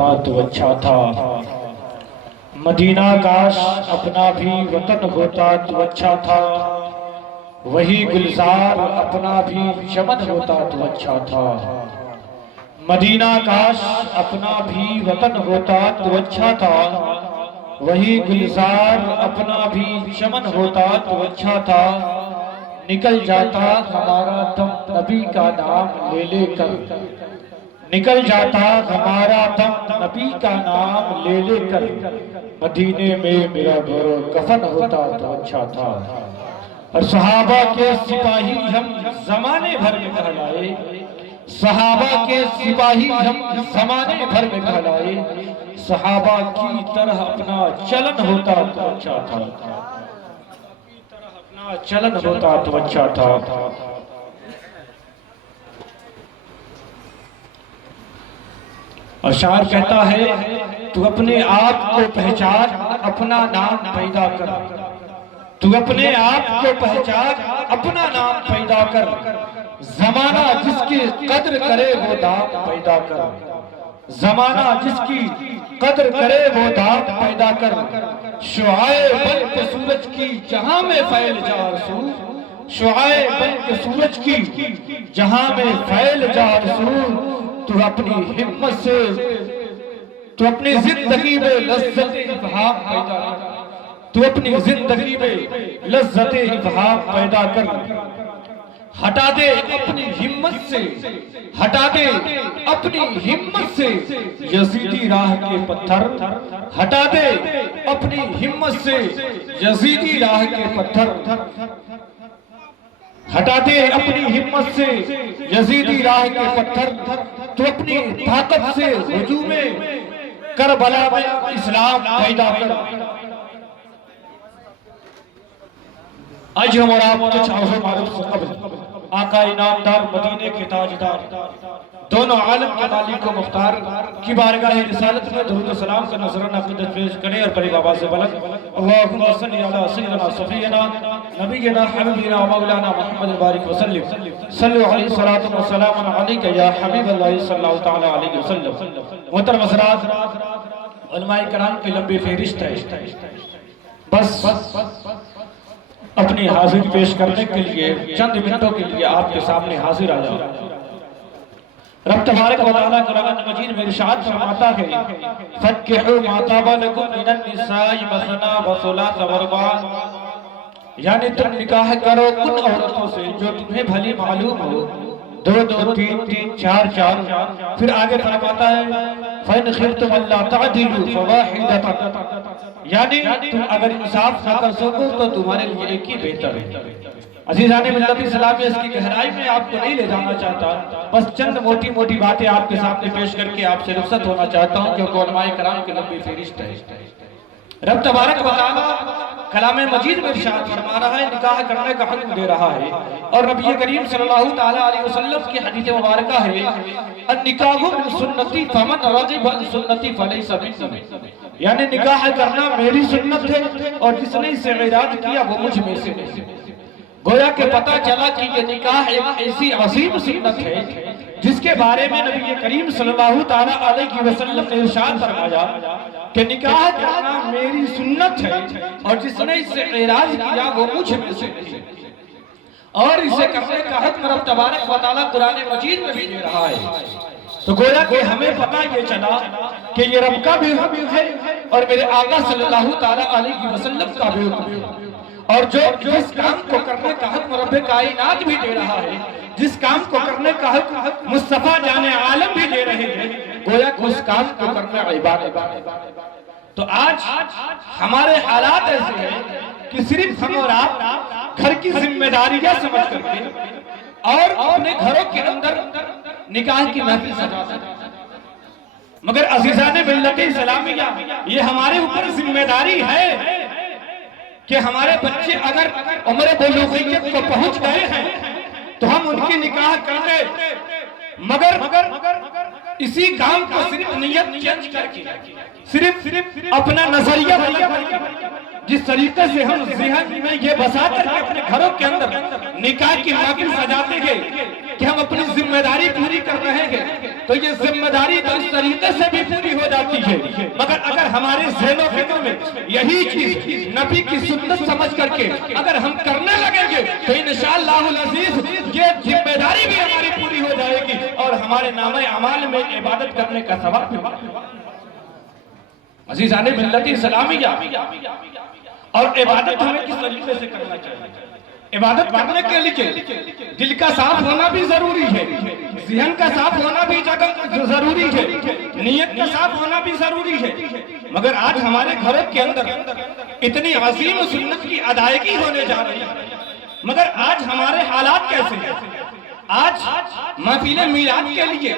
ہوتا تو اچھا تھا، مدینہ کاش اپنا بھی وطن ہوتا تو اچھا تھا، وہی گلزار اپنا بھی چمن ہوتا تو اچھا تھا، مدینہ کاش اپنا بھی وطن ہوتا تو اچھا تھا، وہی گلزار اپنا بھی چمن ہوتا تو اچھا تھا، نکل جاتا ہمارا دم نبی کا نام لے لے کر، نکل جاتا ہمارا دم نبی کا نام لے لے کر، مدینے میں میرا گھر کفن ہوتا تو اچھا تھا۔ اور صحابہ کے سپاہی ہم زمانے بھر میں کہلائے، صحابہ کے سپاہی ہم زمانے بھر میں کہلائے، صحابہ کی طرح اپنا چلن ہوتا تو اچھا تھا، اپنا چلن ہوتا تو اچھا تھا۔ اور شاعر کہتا ہے تو اپنے آپ کو پہچان اپنا نام پیدا کر، تو اپنے آپ کو پہچان اپنا نام پیدا کر، زمانہ جس کی قدر کرے وہ دام پیدا کر، زمانہ جس کی قدر کرے وہ دام پیدا کر، شعائے بن کے سورج کی جہاں میں پھیل جا رسول، شعائے بن کے سورج کی جہاں میں پھیل جا رسول، تو اپنی ہمت سے تو اپنی زندگی میں لذت افہام پیدا کر، تو اپنی زندگی میں لذت افہام پیدا کر، ہٹا دے اپنی ہمت سے، ہٹا دے اپنی ہمت سے یزیدی راہ کے پتھر، ہٹا دے اپنی ہمت سے یزیدی راہ کے پتھر، ہٹا دے اپنی ہمت سے یزیدی راہ کے پتھر، تو اپنی طاقت سے ہجوم کربلا میں اسلام پیدا کر۔ آج ہم اور آپ کچھ عرض و معروف سے قبل آقا انعامدار مدینے کے تاجدار دونوں عالم کے مالک و مختار کی بارگاہ رسالت میں درود و سلام کا نذرانہ عقیدت پیش کریں اور قریب آواز بلند اللہم صلی علی سیدنا صفینا نبینا حبیبنا مولانا محمد بارک وسلم صلو علیہ الصلوۃ والسلام علیک یا حبیب اللہ صلی اللہ تعالی علیہ وسلم۔ محترم حضرات، علماء کرام کی لمبی فہرست ہے، بس اپنی حاضری پیش کرنے کے لیے چند منٹوں کے لیے آپ کے سامنے حاضر آ جاؤ۔ رب تبارک و تعالیٰ قرآن مجید میں ارشاد فرماتا ہے فَانكِحُوا مَا طَابَ لَكُم مِّنَ النِّسَاءِ مَثْنَىٰ وَثُلَاثَ وَرُبَاعَ، یعنی تم نکاح کرو ان عورتوں سے جو تمہیں بھلی معلوم ہو، دو دو تین تین چار چار، پھر آگے فرماتا ہے فَإِنْ خِفْتُمْ أَلَّا تَعْدِلُوا فَوَاحِدَةً، یعنی تم اگر انصاف نہ کر سکو تو تمہارے لیے ایک ہی بہتر ہے۔ عزیزان ملت اسلامیہ، اس کی گہرائی میں آپ کو نہیں لے جانا چاہتا، بس چند موٹی موٹی باتیں آپ کے سامنے پیش کر کے آپ سے رخصت ہونا چاہتا ہوں، کیونکہ علماء کرام کی لمبی فہرست ہے۔ رب تبارک و تعالیٰ کلام مجید میں ارشاد فرما رہا ہے، نکاح کرنے کا حکم دے رہا ہے، اور نبی کریم صلی اللہ تعالی علیہ وسلم کی حدیث مبارکہ ہے النکاح من سنتی فمن رغب عن سنتی فلیس منی، یعنی نکاح کرنا میری سنت ہے اور جس نے اس سے اعراض کیا وہ مجھ میں سے نہیں۔ گویا کہ پتہ چلا کہ یہ نکاح ایک ایسی عظیم سنت ہے جس کے بارے میں نبی کریم صلی اللہ تعالی علیہ وسلم نے ارشاد فرمایا کہ نکاح کرنا میری سنت ہے اور جس نے اس سے اعراض کیا وہ مجھ میں سے نہیں، اور اسے کرنے کا حکم رب تبارک و تعالیٰ قرآن مجید میں بھی دے رہا ہے۔ تو گویا کہ ہمیں پتہ یہ چلا کہ یہ رب کا بھی حکم ہے اور میرے آقا صلی اللہ تعالی علیہ وسلم کا بھی حکم ہے، اور جس کام کو کرنے کا حکم رب کائنات بھی دے رہا ہے، جس کام کو کرنے کا حکم مصطفیٰ جان عالم بھی دے رہے ہیں، گویا کہ اس کام کو کرنا عبادت ہے۔ تو آج ہمارے حالات ایسے ہیں کہ صرف ہم اور آپ گھر کی ذمہ داریاں سمجھ کر کے اور اپنے گھروں کے اندر نکاح کی محفل سجاتے ہیں، مگر عزیزان ملت اسلامیہ یہ ہمارے اوپر ذمہ داری ہے کہ ہمارے بچے اگر عمر بلوغیت کو پہنچ گئے ہیں تو ہم ان کی نکاح کر دیں، مگر اسی کام کو صرف نیت چینج کر کے، صرف اپنا نظریہ بدل کر کے، جس طریقے سے ہم ذہن میں یہ بسا کر کے اپنے گھروں کے اندر نکاح کی محفل سجاتے ہیں کہ ہم اپنی ذمہ داری پوری کر رہے ہیں، تو یہ ذمہ داری تو اس طریقے سے بھی پوری ہو ہمارے ذہن و فکر میں یہی چیز نبی کی سنت سمجھ کر کے اگر ہم کرنے لگیں گے تو انشاءاللہ العزیز یہ ذمہ داری بھی ہماری پوری ہو جائے گی اور ہمارے نامہ اعمال میں عبادت کرنے کا ثواب بھی ہوگا۔ عزیزان ملت اسلامیہ، اور عبادت ہمیں کس طریقے سے کرنا چاہیے؟ عبادت کرنے کے لیے دل کا صاف ہونا بھی ضروری ہے، ذہن کا صاف ہونا بھی ضروری ہے، نیت کا صاف ہونا بھی ضروری ہے، مگر آج ہمارے گھروں کے اندر اتنی عظیم سنت کی ادائیگی ہونے جا رہی ہے، مگر آج ہمارے حالات کیسے ہیں؟ آج محفل میلاد کے لیے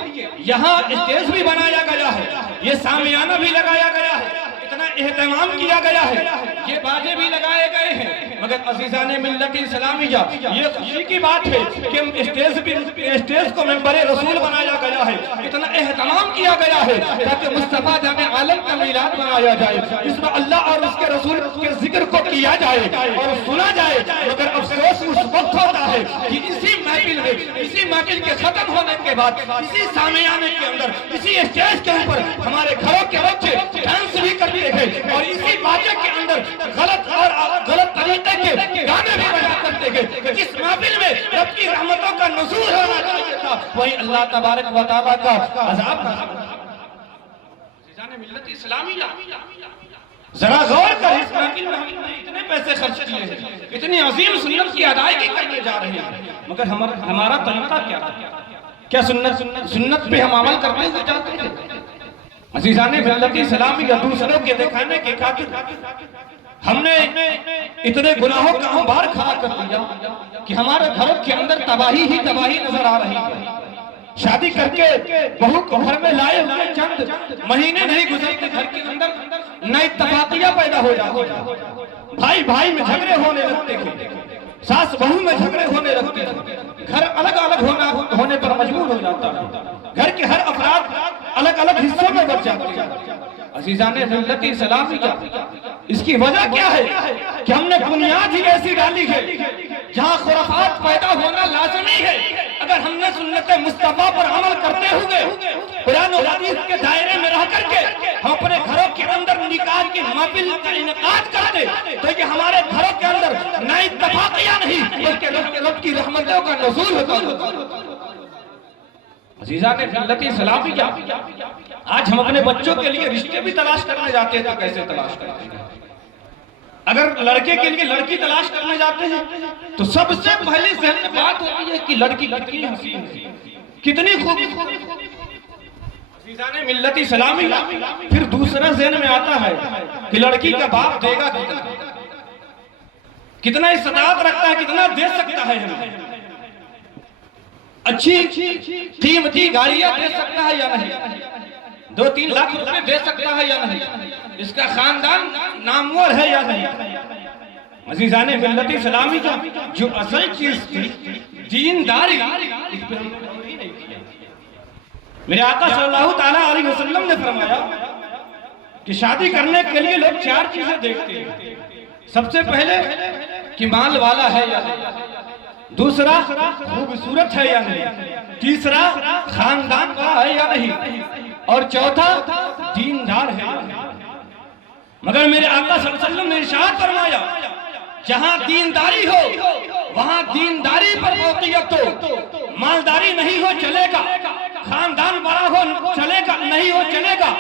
یہاں اسٹیج بھی بنایا گیا ہے، یہ سامیانہ بھی لگایا گیا ہے، اتنا اہتمام کیا گیا ہے، یہ باجے بھی لگائے گئے ہیں، مگر عزیزان ملت اسلامیہ یہ خوشی کی بات ہے کہ اسٹیج کو منبر رسول بنایا گیا ہے، اتنا اہتمام کیا گیا ہے تاکہ مصطفیٰ جامع عالم کا میلاد منایا جائے، اس میں اللہ اور اس کے رسول کے ذکر کو کیا جائے اور سنا جائے، مگر افسوس اس وقت ہوتا ہے کہ اسی محفل کے ختم ہونے کے بعد اسی سامیانے کے اندر اسی اسٹیج کے اوپر ہمارے گھروں کے بچے ڈانس بھی کرتے ہیں اور اسی باجے کے اندر غلط طریقے کے گانے بھی بجا کرتے ہیں۔ جس محفل میں رب کی رحمتوں کا نزول ہونا چاہیے تھا وہی اللہ تبارک و تعالیٰ کا عذاب نازل ہوتا ہے۔ عزیزان ملت اسلامیہ، ذرا غور کر، اس محفل میں ہم نے اتنے پیسے خرچ کیے ہیں، اتنی عظیم سنت کی ادائیگی کرنے جا رہے ہیں، مگر ہمارا طریقہ کیا ہے؟ کیا سنت پہ ہم عمل کرنے سے چاہتے ہیں؟ عزیزان ملت اسلامیہ، دوسروں کے دکھانے کے خاطر ہم نے اتنے گناہوں کا انبار کھڑا کر دیا کہ ہمارے گھروں کے اندر تباہی ہی تباہی نظر آ رہی ہے۔ شادی کر کے بہو کو گھر میں لائے ہوئے چند مہینے نہیں گزرتے گھر کے اندر نئی اتفاقیاں پیدا ہو جاتی ہیں، بھائی بھائی میں جھگڑے ہونے لگتے ہیں، ساس بہو میں جھگڑے ہونے لگتے ہیں، گھر الگ الگ ہونے پر مجبور ہو جاتا ہے، گھر کے ہر افراد الگ الگ حصوں میں بچ جاتے ہیں۔ عزیزان ملت اسلامیہ، اس کی وجہ کیا ہے کہ ہم نے بنیاد ہی ایسی ڈالی ہے جہاں خرافات پیدا ہونا لازمی ہے۔ اگر ہم نے سنت مصطفیٰ پر عمل کرتے ہوئے قرآن و حدیث کے دائرے میں رہ کر کے ہم اپنے گھروں کے اندر نکاح کی محفل کا انعقاد کرتے تو یہ ہمارے گھروں کے اندر نئی اتفاقیاں نہیں بلکہ رب کی رحمتوں کا نزول ہوتا۔ عزیزان ملت اسلامیہ، آج ہم اپنے بچوں کے لیے رشتے بھی تلاش کرنے جاتے ہیں تو کیسے تلاش کرتے ہیں؟ اگر لڑکے کے لیے لڑکی تلاش کرنے جاتے ہیں تو سب سے پہلی ذہن میں بات ہوتی ہے کہ لڑکی کتنی حسین ہے، کتنی خوبصورت۔ عزیزان ملت اسلامیہ، پھر دوسرا ذہن میں آتا ہے کہ لڑکی کا باپ دے گا کتنا استطاعت رکھتا ہے، کتنا دے سکتا ہے، ہمیں اچھی قیمتی گاڑیاں دے سکتا ہے یا نہیں، 2-3 لاکھ روپے دے سکتا ہے یا نہیں، اس کا خاندان نامور ہے یا نہیں۔ عزیزان ملت اسلامیہ، جو اصل چیز تھی دینداری، اس پر ہم نے غور ہی نہیں کیا۔ میرے آقا صلی اللہ تعالیٰ علیہ وسلم نے فرمایا کہ شادی کرنے کے لیے لوگ 4 چیزیں دیکھتے ہیں۔ سب سے پہلے کہ مال والا ہے یا نہیں، دوسرا خوبصورت ہے یا نہیں، تیسرا خاندان کا ہے یا نہیں، اور چوتھا دیندار ہے یا نہیں۔ مگر میرے آقا صلی اللہ علیہ وسلم نے ارشاد فرمایا جہاں دینداری ہو وہاں دینداری پر فوقیت ہو، مالداری نہیں ہو چلے گا، خاندان بڑا ہو چلے گا نہیں ہو چلے گا،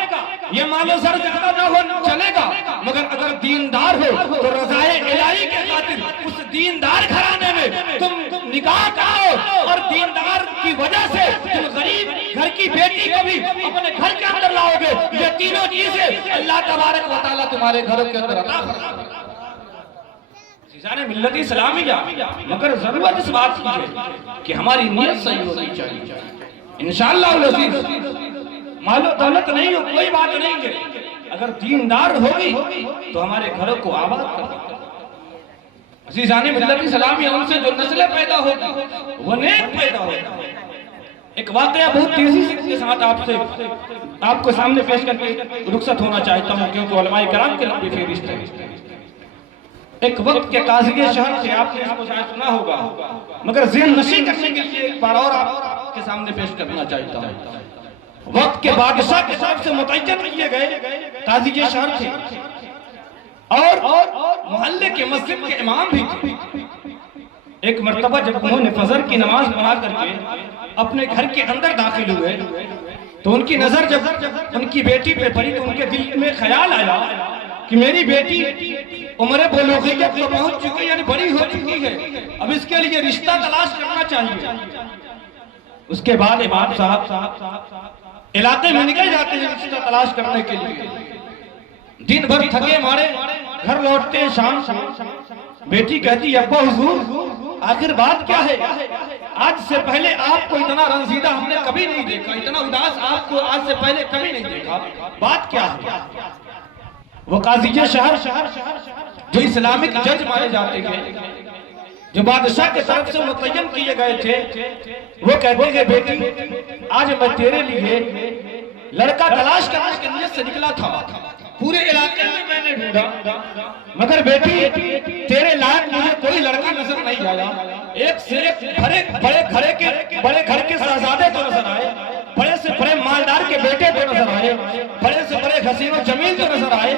یہ مال و زر زیادہ نہ ہو چلے گا، مگر اگر دیندار ہو تو رضائے الہی کے خاطر اس دیندار گھرانے میں تم نکاح کرو، اور دیندار کی وجہ سے تم غریب گھر کی بیٹی کو بھی اپنے گھر کے اندر لاؤ گے۔ یہ تینوں چیزیں اللہ تبارک و تعالیٰ تمہارے گھروں کے اندر عطا فرمائے گا۔ عزیزان ملت اسلامیہ، مگر ضرورت اس بات کی ہے کہ ہماری نیت صحیح ہونی چاہیے۔ انشاءاللہ العزیز، مال و دولت نہیں ہو کوئی بات نہیں ہے، اگر دیندار ہوگی تو ہمارے گھروں کو آباد کرے۔ عزیزان ملت اسلامیہ، ان سے جو نسلیں پیدا ہوگی وہ نیک پیدا ہوگی۔ ایک واقعہ بہت تیزی سے کے ساتھ آپ کو سامنے پیش کر کے رخصت ہونا چاہتا ہوں کیونکہ علماء کرام کے لمبی فہرست ہے۔ ایک وقت کے قاضی شہر سے آپ نے اس کو شاید سنا ہوگا، مگر ذہن نشین کرنے کے لیے ایک بار اور آپ کے سامنے پیش کرنا چاہتا ہوں۔ وقت کے بادشاہ کے طرف سے متعین کیے گئے قاضی شہر تھے اور محلے کے مسجد کے امام بھی تھے۔ ایک مرتبہ جب انہوں نے فجر کی نماز پڑھا کر کے اپنے گھر کے اندر داخل ہوئے تو ان کی نظر جب ان کی بیٹی پہ پڑی تو ان کے دل میں خیال آیا کہ میری بیٹی عمر بلوغیت کو پہنچ چکی، یعنی بڑی ہو چکی ہے، اب اس کے لیے رشتہ تلاش کرنا چاہیے۔ اس کے بعد امام صاحب علاقے میں نکل جاتے ہیں رشتہ تلاش کرنے کے لیے۔ دن بھر تھکے مارے گھر لوٹتے ہیں شام، بیٹی کہتی ہے ابا حضور آخر بات کیا ہے؟ آج سے پہلے آپ کو اتنا رنجیدہ ہم نے کبھی نہیں دیکھا، اتنا اداس آپ کو آج سے پہلے کبھی نہیں دیکھا، بات کیا ہے؟ وہ قاضی شہر جو اسلامک جج مانے جاتے ہیں، جو بادشاہ کے طرف سے متعین کیے گئے تھے، وہ کہتے ہیں بیٹی آج میں تیرے لیے لڑکا تلاش کرنے کے نیت سے نکلا تھا، پورے علاقے میں نے ڈھونڈا مگر بیٹی تیرے لائق مجھے کوئی لڑکا نظر نہیں آیا۔ ایک سے ایک بڑے گھر کے شہزادے تو نظر آئے، بڑے سے بڑے مالدار کے بیٹے تو نظر آئے، بڑے سے بڑے حسین و جمیل تو نظر آئے،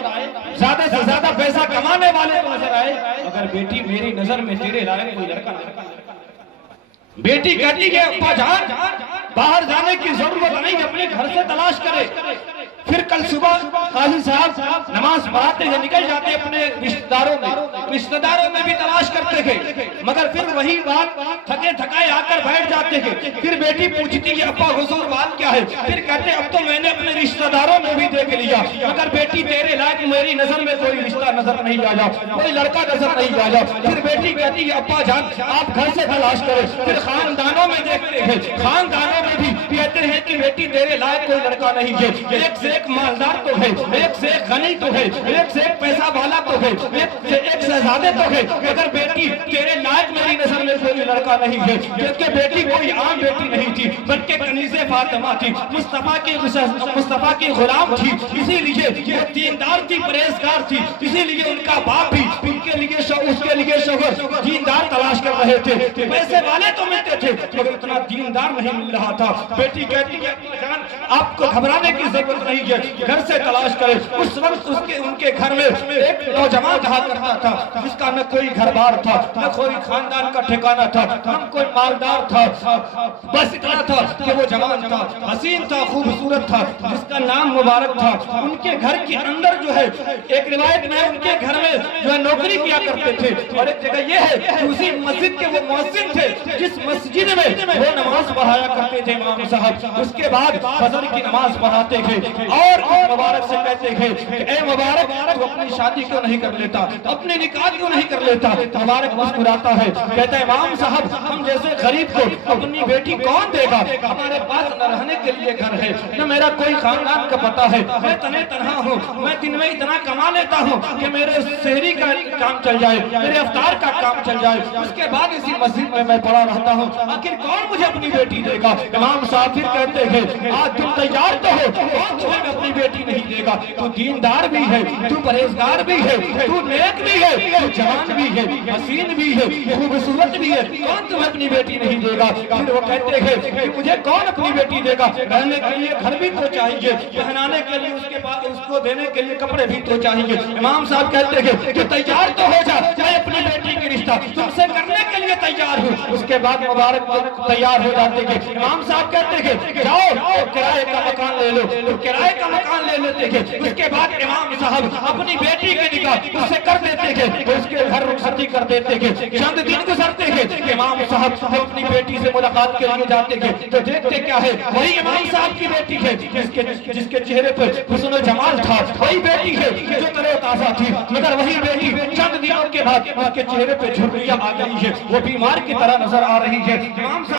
زیادہ سے زیادہ پیسہ کمانے والے تو نظر آئے، مگر بیٹی میری نظر میں تیرے لائق کوئی لڑکا نہیں۔ بیٹی کہتی ہے ابا جان باہر جانے کی ضرورت نہیں، اپنے گھر سے تلاش کرے۔ پھر کل صبح قاضی صاحب نماز پڑھاتے ہیں نکل جاتے اپنے رشتہ داروں میں بھی تلاش کرتے ہیں، مگر پھر وہی بات تھکے تھکائے آ کر بیٹھ جاتے ہیں۔ پھر بیٹی پوچھتی ہے ابا حضور بات کیا ہے؟ پھر کہتے اب تو میں نے اپنے رشتہ داروں میں بھی دیکھ لیا، مگر بیٹی تیرے لائق میری نظر میں کوئی رشتہ نظر نہیں آیا، کوئی لڑکا نظر نہیں آیا۔ پھر بیٹی کہتی ہے ابا جان آپ گھر سے تلاش کریں۔ پھر خاندانوں میں دیکھتے ہیں، خاندانوں میں بھی کہتے ہیں کہ بیٹی تیرے لائق کوئی لڑکا نہیں ہے، ایک سے ایک مالدار تو ہے، ایک سے ایک غنی تو ہے، ایک سے ایک پیسہ والا تو ہے، ایک سے ایک شہزادے تو ہے، مگر بیٹی تیرے لائق میری نظر میں کوئی لڑکا نہیں ہے، کیونکہ بیٹی کوئی عام بیٹی نہیں تھی بلکہ کنیز فاطمہ تھی، مصطفیٰ کی غلام تھی، اسی لیے وہ دیندار تھی، پرہیزگار تھی، اسی لیے ان کا باپ بھی ان کے لیے اس کے لیے شوہر دیندار تلاش کر رہے تھے۔ پیسے والے تو ملتے تھے مگر اتنا دیندار نہیں مل رہا تھا۔ بیٹی کہتی ہے جان آپ کو گھبرانے کی ضرورت نہیں ہے، گھر سے تلاش کرے۔ اس وقت ان کے گھر میں ایک نوجوان رہا کرتا تھا جس کا نہ کوئی گھر بار تھا، نہ کوئی خاندان کا ٹھکانہ تھا، نہ کوئی مالدار تھا، بس اتنا تھا کہ وہ جوان تھا، حسین تھا، خوبصورت تھا، جس کا نام مبارک تھا۔ ان کے گھر کے اندر جو ہے ایک روایت میں ان کے گھر میں جو ہے نوکری کیا کرتے تھے، اور ایک جگہ یہ ہے کہ اسی مسجد کے وہ مؤذن تھے جس مسجد میں وہ نماز پڑھایا کرتے تھے امام صاحب۔ اس کے بعد فجر کی نماز پڑھاتے تھے اور مبارک سے کہتے ہیں کہ اے مبارک تو اپنی شادی کیوں نہیں کر لیتا، اپنے نکاح کیوں نہیں کر لیتا؟ مبارک مسکراتا ہے کہتا ہے امام صاحب ہم جیسے غریب کو اپنی بیٹی کون دے گا؟ ہمارے پاس نہ رہنے کے لیے گھر ہے، نہ میرا کوئی خاندان کا پتہ ہے، میں تنہا ہوں، میں دن میں اتنا کما لیتا ہوں کہ میرے سحری کا کام چل جائے، میرے افطار کا کام چل جائے، اس کے بعد اسی مسجد میں پڑا رہتا ہوں، آخر کون مجھے اپنی بیٹی دے گا؟ امام صاحب پھر کہتے ہیں آج تم تیار تو ہو، کون تمہیں اپنی بیٹی نہیں دے گا؟ تو دیندار بھی ہے، تو پرہیزگار بھی ہے، تو نیک بھی ہے، تو جوان بھی ہے، حسین بھی ہے، خوبصورت بھی ہے، کون تمہیں اپنی بیٹی نہیں دے گا؟ پھر وہ کہتے ہیں کہ مجھے کون اپنی بیٹی دے گا؟ رہنے کے لیے گھر بھی تو چاہیے، پہنانے کے لیے اس کے بعد اس کو دینے کے لیے کپڑے بھی تو چاہیے۔ امام صاحب کہتے ہیں کہ تیار تو ہو جا، میں اپنی بیٹی کی رشتہ تم سے کرنے کے لیے تیار ہوں۔ اس کے بعد مبارک تیار ہو جاتے ہیں۔ امام صاحب کہتے ہیں جاؤ کرائے کا مکان لے لو، تو کرائے کا مکان لے لیتے ہیں۔ اس کے بعد امام صاحب اپنی بیٹی کے نکاح اس سے کر دیتے ہیں، اس کے گھر رخصتی کر دیتے ہیں۔ چند دن گزرتے ہیں، امام صاحب اپنی بیٹی سے ملاقات کے لیے جاتے ہیں تو دیکھتے کیا ہے، وہی امام صاحب کی بیٹی ہے جس کے چہرے پر حسن و جمال تھا، وہی بیٹی ہے جو تر و تازہ تھی، مگر وہی بیٹی چند دنوں کے بعد اس کے چہرے پہ جھرریاں آ گئی ہے، وہ بیمار کی طرح نظر آ رہی ہے۔ امام